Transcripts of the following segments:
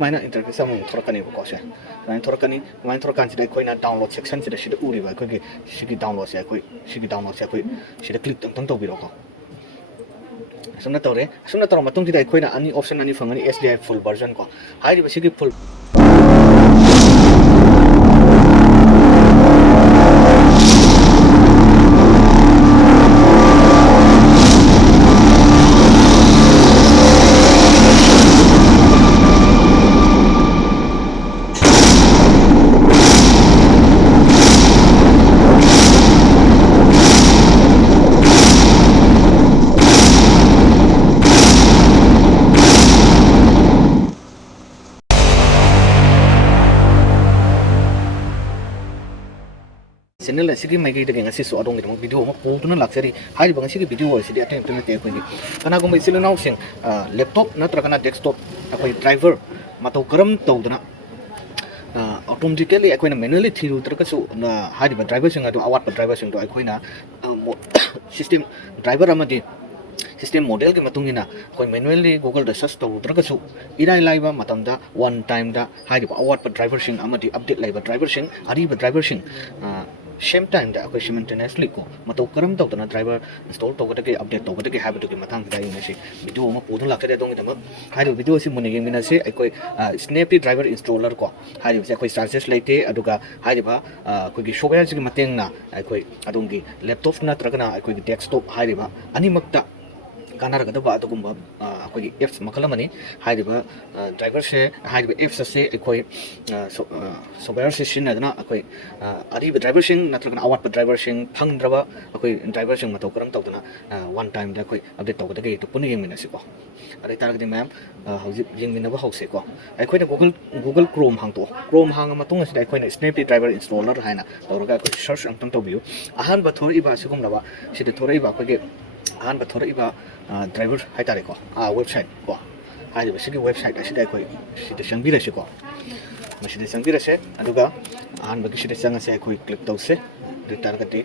Mana interface among Torkani Bokose. And Torkani, when Torkan today coin download section to the shit Uri by quick, she download Sequi, she download Sequi, she clicked on Tonto Biroko. Sonatore, Sonator today coin any option any from any SDI full version. I was full. Senela sigi magi de ngasi so adong ngam video ma po tuna luxury hai bang sigi video oi sidi attempt tuna te ko ni kana gum isil now sing laptop natra kana desktop akoi driver Matou karam tawdana automatically akoina manually thiru tra ka so hai ba driver sing adu awat driver sing do akoina system driver amadi system model ke matungina koi manually google da search taw tra ka so irai laiba matamda one time da hai ba awat driver sing amadi update laiba driver sing ari ba driver sing same time da akoi simultaneously ko Matou karam tawdana driver install tawgada ke update tawgada ke habit ke matang da ina se video ma podun lakade dong ida ma hai video si munige mina se akoi snappy driver installer ko hai se akoi charges laite aduga hai ba akoi gi software si mateng na akoi adongi laptop na tragana akoi desktop hai ba ani makta kanar ga da ba adugumba akoi apps makalamani hai ba driver se hai ba apps se akoi software se shin adana akoi ari ba driver sing natragana awat ba driver sing phangraba akoi driver sing Matou karam tawdana one time da akoi update tawgada ge to puni yeng mina se ko ari taragdi ma'am hauji yeng mina ba hause ko akoi na google chrome hang matung se akoi na snappy driver installer haina tawraga akoi search amtang tawbiu ahan ba thori ba sigum laba sidi thori ba akoi ge ahan ba thori ba driver hai tare ko website ko hai ba sigi website asida koi sida sangbi rase ko masida sangbi rase aduga ahan ba sida sanga se koi click tawse return gati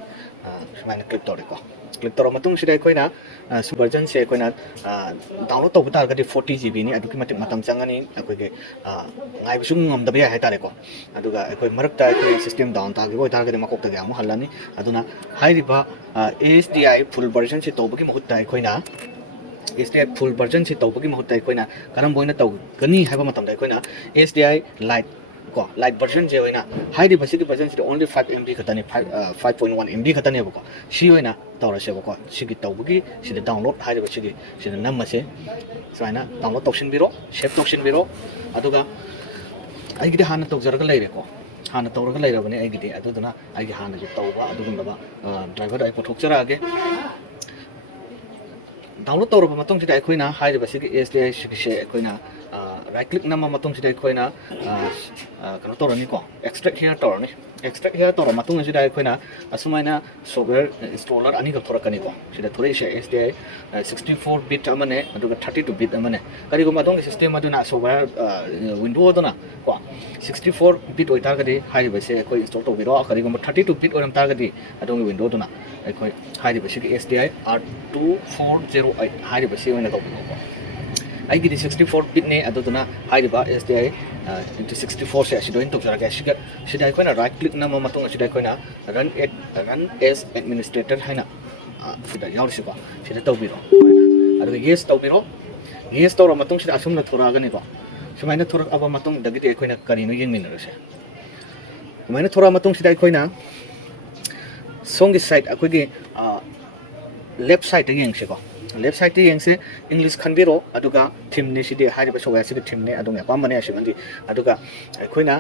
sumana click tore ko click toro matung sida koi na version se koi na download taw tar gati 40 GB ni aduki matik matam changani akoi ge ngai bisung ngam da ya hai tare ko aduga koi marak ta koi system down ta gi boy tar gati makok ta ga mu halani aduna hai riba SDI full version se tawbagi mahut ta koi na SDI full version se tawbagi mahut ta koi na karam boina taw gani haiba matam da koi na SDI lite ko lite version je hoina hai ri basic version se only 5 MB khatani 5.1 MB khatani ba ko si hoina tawra se ba ko sigi tawbagi sida download hai ri basic sida namma se saina download tawsin biro save tawsin biro aduga ai gidi hana tawjaraga leire ko hana tawraga leirabani ai gidi aduduna ai gi hana ji tawba adugunda driver ai pothok chara age download tawraba matong sida akoina hai ri basic SDI se akoina right click nama matung sida akoina kana torani ko extract here torani extract here tor matung sida akoina asumaina software installer ani ka thorakani ko sida thore se SDI 64 bit amane aduga 32 bit amane kari ko matong system aduna software window aduna ko 64 bit oi targadi hai ri base koi install to biro kari ko 32 bit oram targadi adong window duna koi hai ri base SDI R2408 hai ri base oina to ko ai gidi 64 bit ne aduna hai ri ba SDI into 64 se asido into jara shiga sida koina right click na ma matung sida koina run as administrator haina sida yaurisi ba sida tawbiro adu yes tawbiro yes tawra matung sida asumna thora gani ko sumaina thora aba matung dagidi koina karino yengmin rase sumaina thora matung sida koina songi side akogi left side yeng se ko left side yeng se English khanbiro aduga theme ne sidi hai ba soya sidi theme ne adung apa mane asimandi aduga koina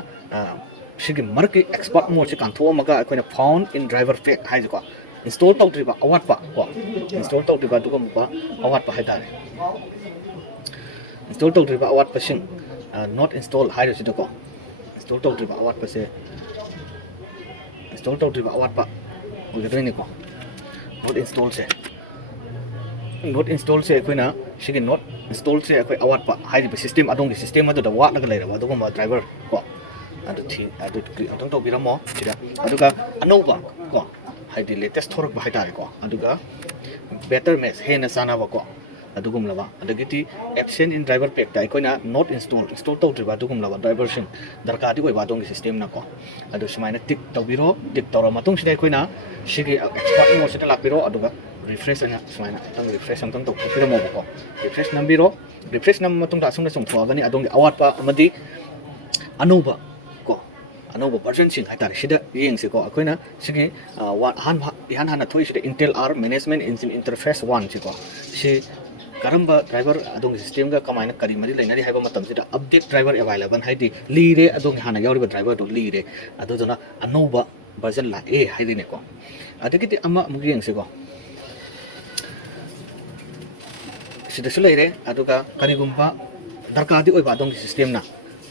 sigi marki expert mode se kanto maga koina found in driver pack hai ko install tawtriba awat pa ko install tawtriba duga ba awat pa hai dare install tawtriba awat pa sing not install hai sidi ko install tawtriba awat pa se install tawtriba awat pa ugedoi ni ko not install se not install se koina sigi not install se koi awat pa hai ri system adong gi system adu da wat laga leira ba dugum driver ko adu thi adu adong to biramo sida aduga anova ko hai di latest thorok ba hai tare ko aduga better match he na sana ba ko ꯑꯗꯨꯒꯨꯝꯂꯕ ꯑꯗꯒꯤꯗꯤ absent in driver pack ꯇ ꯑꯩꯈꯣꯏꯅ not install ꯇꯧꯗ꯭ꯔꯤꯕ ꯑꯗꯨꯒꯨꯝꯂꯕ ꯗ꯭ꯔꯥꯏꯚꯔꯁꯤꯡ ꯗꯔꯀꯥꯔꯗꯤ ꯑꯣꯏꯕ ꯑꯗꯣꯝꯒꯤ ꯁꯤꯁꯇꯦꯝꯅꯀꯣ ꯑꯗꯨ ꯁꯨꯃꯥꯏꯅ ꯇꯤꯛ ꯇꯧꯕꯤꯔꯣ ꯇꯤꯛ ꯇꯧꯔ ꯃꯇꯨꯡꯁꯤꯗ ꯑꯩꯈꯣꯏꯅ ꯁꯤꯒꯤ ꯑꯦꯛꯁꯄꯥꯔꯠ ꯃꯣꯠꯁꯤꯗ ꯂꯥꯛꯄꯤꯔꯣ ꯑꯗꯨꯒ ꯔꯤꯐ꯭ꯔꯦꯁ ꯑꯣꯏꯅ ꯁꯨꯃꯥꯏꯅ ꯑꯃꯨꯛꯇꯪ ꯔꯤꯐ꯭ꯔꯦꯁ ꯑꯃꯨꯛꯇꯪ ꯇꯧꯊꯣꯛꯄꯤꯔꯝꯃꯣꯕꯀꯣ ꯔꯤꯐ꯭ꯔꯦꯁ ꯅꯝꯕꯤꯔꯣ ꯔꯤꯐ꯭ꯔꯦꯁ ꯅꯝꯕ ꯃꯇꯨꯡꯗ ꯑꯁꯨꯝꯅ ꯆꯣꯡꯊꯣꯛꯑꯒꯅꯤ ꯑꯗꯣꯝꯒꯤ ꯑꯋꯥꯠꯄ ꯑꯃꯗꯤ ꯑꯅꯧꯕ ꯀꯣ ꯑꯅꯧꯕ ꯚꯔꯖꯟꯁꯤꯡ ꯍꯥꯏꯇꯥꯔꯦ ꯁꯤꯗ ꯌꯦꯡꯁꯤꯀꯣ ꯑꯩꯈꯣꯏꯅ ꯁꯤꯒꯤ इहान हाना थोईसिदा Intel R management engine interface 1 सिको सि करम्बा ड्राइवर अदोंग सिस्टम का कमायना करी मरी लेनारी हाइबा मतमसिदा अपडेट ड्राइवर अवेलेबल हाइदि लीरे अदोंग हाना यावरिबा ड्राइवर दो लीरे अदोजना अनौबा वर्जन लाए हाइदिनेको अदगिति अमा अमुग येंगसिको सिदसु लेरे अदुगा करिगुम्बा दरकादी ओइबा अदोंग सिस्टमना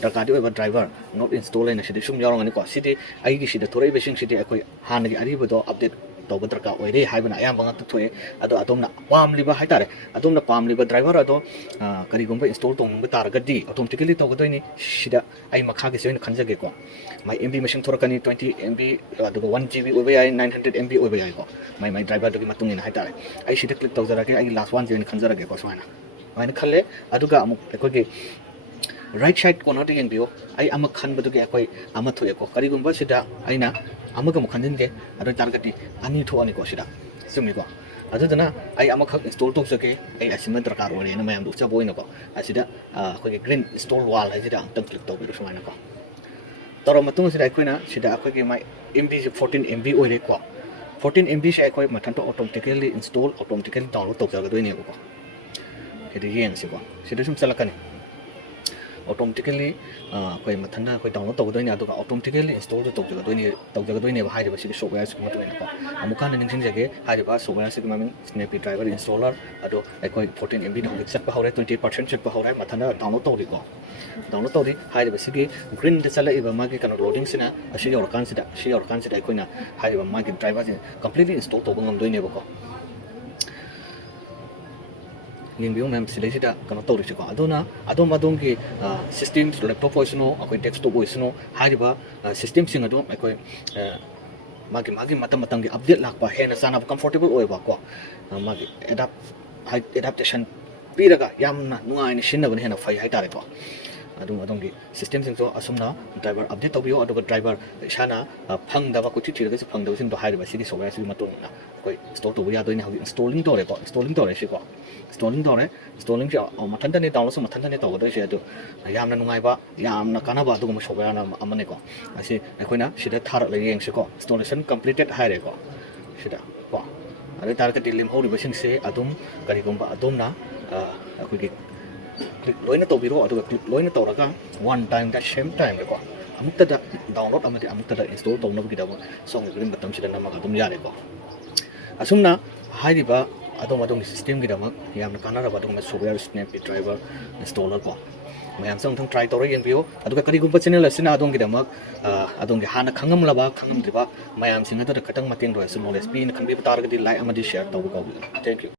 दरकादी ओइबा ड्राइवर नॉट इंस्टॉल लेना सिदि सुम यावरंगनिको सिदि आइगी सिदा थोरैबसिंग सिदि अखोय हानगी अरिबदो अपडेट तौब दरकार ओइरे हाइबना अयाम बंगा थोए अदो अदोमना पामलिबा हाइतारे अदोमना पामलिबा ड्राइवर अदो करिगुम्बा इंस्टॉल तौंगबा तारगदि ऑटोमेटिकली तौगदोइनि सिदा आई मखागे सोइन खंजगेको माय एमबी मशीन थोरकनी 20 एमबी अदुगा 1 जीबी ओइबा याय 900 एमबी ओइबा यायको माय ड्राइवर दोगी मतुंगिना हाइतारे आई सिदा क्लिक तौजरागे आई लास्ट वन जोइन खंजरगेको सुमाइना मायना खल्ले अदुगा अमुक एकोगे राइट साइड कोनर दे यंबियो आई अमा खनबदुगे अखोय अमा थोयको करिगुम्बा सिदा आइना अमगा म खनजिनगे अदो टारगेटि अनि थोअनिको सिदा सुमिको अदुदना आई अमा खक इंस्टॉल तौजगे आई असिम दरकार ओरेना मयाम दुचा बोइनको असिदा अखोगे ग्रीन इंस्टॉल वाल हाइजिदा अंतंग क्लिक तौबिरो सुमाइनको तरो मतुंग सिदा अखोयना सिदा अखोगे माय एमबी 14 एमबी ओरेको 14 एमबी से अखोय मथंतो ऑटोमेटिकली इंस्टॉल ऑटोमेटिकली डाउनलोड तौजगदोइनेबको हेदि येंसिको सिदा सुम चलकनी ऑटोमेटिकली कोई मथन कोई डाउनलोड तौगदोइने अदुगा ऑटोमेटिकली इंस्टॉल तौजगदोइने हाइरिबा सिगि सॉफ्टवेयर सिगि मतुइनेको अमुकान निंगसिंजगे हाइरिबा सॉफ्टवेयर सिगि ममिंग स्नैपी ड्राइवर इंस्टॉलर अदो अखोय 14 MB दौग चटपा हौरे 20% चटपा हौरे मथन डाउनलोड तौरिको डाउनलोड तौरि हाइरिबा सिगि ग्रीन दे चलइबा मागी कनो लोडिंग सिना असि यौरकान सिदा अखोयना हाइरिबा मागी ड्राइवर कंप्लीटली इंस्टॉल तौब ngam लिंबियो मैम सिलेसिदा कनो तौरिसिको अदोना अदोम की सिस्टम लैपटॉप ओइसनो अखोय डेस्कटॉप ओइसनो हाइरिबा सिस्टम सिंग अदो अखोय मागी मतम की अपडेट लाकपा हेना चाना कंफर्टेबल ओइबा को मागी एडाप्टेशन पीरगा यामना नुआइने सिनबने हेना फै हाइतारे को अदोंगी सिस्टम सिंगसो असुमना ड्राइवर अपडेट तौबियो अदुगा ड्राइवर इसाना फंगदबा कुति थिरगसु फंगदबा सिंग हाइरिबा सिगि सॉफ्टवेयर सिगि मतोना कोई इंस्टॉल तौबा यादोइने हौगी इंस्टॉलिंग तौरेको इंस्टॉलिंग तौरे सिको इंस्टॉलिंग से मथंतने डाउनलोड मथंतने तौगदोइसे अदु यामना नुंगाइबा यामना कानाबा अदुगुम सॉफ्टवेयर अमनेको असे अखोइना सिदा थारक येंगसेको इंस्टॉलेशन कंप्लीटेड हाइरेको सिदा को अदु तारक दिलिम हौरिबा सिंगसे अदुम करिगुम्बा अदुमना अखोइगे क्लिक लोइना तौबिरो अदुगा क्लिक लोइना तौरगा वन टाइम दा सेम टाइम को अमुक्तदा डाउनलोड अमदि अमुक्तदा इंस्टॉल तौनबगिदब सोंग ग्रीन बटन सिदा नमगा अदुम यारेको असुमना हाइरिबा अदोम सिस्टम की यामना कानारबा अदुम सॉफ्टवेयर स्नैपी ड्राइवर इंस्टॉलर को मैम संग ट्राई तौर येंबियो अदुगा करिगुम्बा चैनल असिना अदोंगी हाना खंगमलबा खंगमद्रिबा मैम सिंग अदुदा खतंग मतेंग रोयसु नॉलेज पीन खंबि तारगदि लाइक अमदि शेयर तौबा थैंक यू